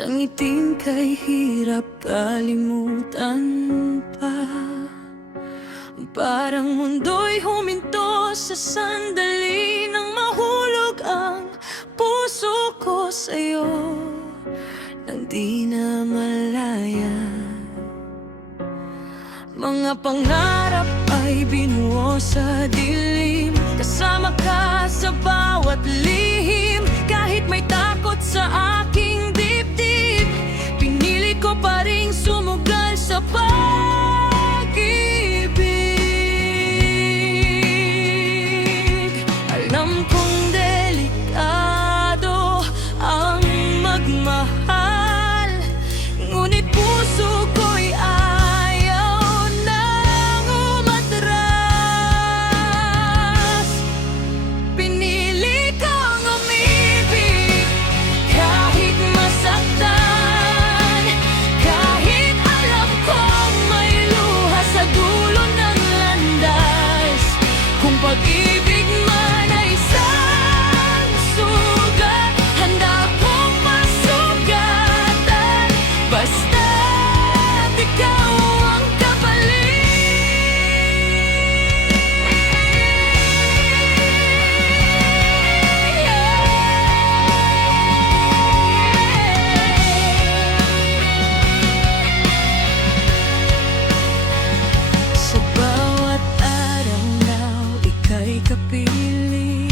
Sa ngiting kay hirap kalimutan pa. Parang mundo'y huminto sa sandali nang mahulog ang puso ko sa'yo nang di na malaya. Mga pangarap ay binuo sa dilim, kasama ka sa bawat lihim. Kahit may takot sa aking dibdib, pinili ko pa ring sumugal sa pag-ibig. Alam kong delikado ang magmahal, ngunit puso ko'y ayaw nang umatras. Pinili kong umibig kahit masaktan, kahit alam kong may luha sa dulo ng landas. Kung pag-ibig man ay isang sugat, handa kong masugatan, basta't ikaw ang kapalit. Sa bawat araw na ika'y kapiling,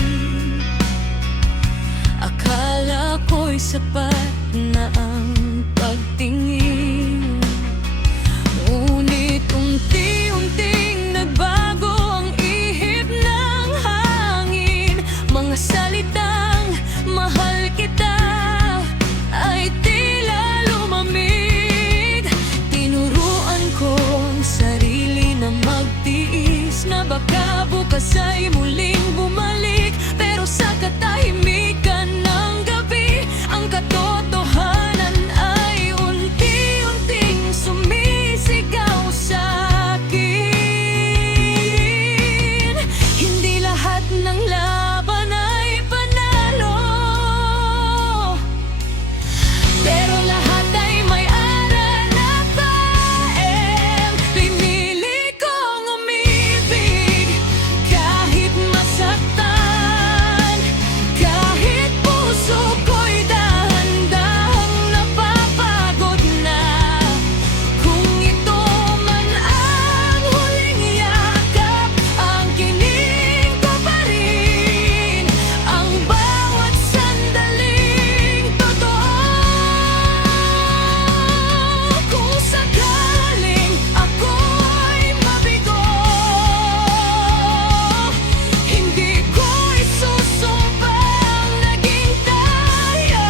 akala ko'y sapat na ang pagtingin. Ngunit unti-unting nagbago ang ihip ng hangin. Mga salitang mahal kita ay tila lumamig. Tinuruan ko ang sarili na magtiis, na baka bukas ay muling bumalik. Pero sa katahimikan ng gabi, ang katotohanan ay unti-unting sumisigaw sa akin. Hindi lahat ng laban ay panalo, pero lahat ay may aral na paem. Pinili kong umibig kahit masaktan, kahit puso ko'y dahan-dahang napapagod na. Kung ito man ang huling yakap, ang kinig ko pa rin ang bawat sandaling totoo. Kung sakaling ako'y mabigo, hindi ko isusumpang naging tayo.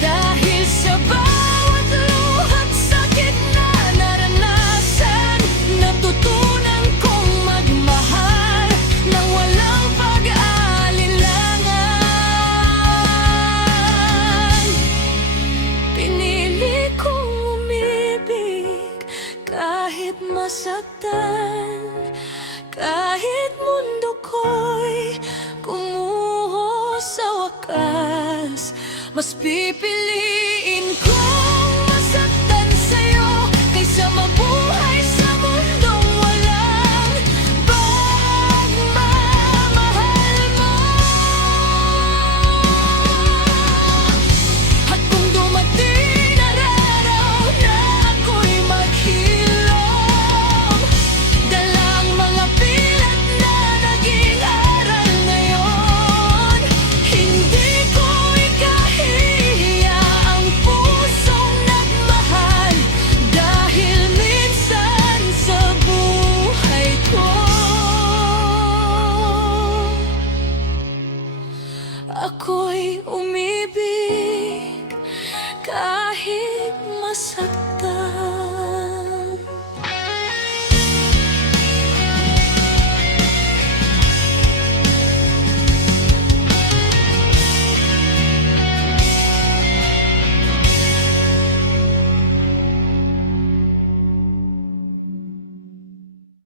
Dahil sa bawat luha't sakit na naranasan, natutunan kong magmahal nang walang pag-aalilangan. Pinili kong umibig kahit masaktan, kahit mundo ko'y gumuho sa wakas. Mas pipili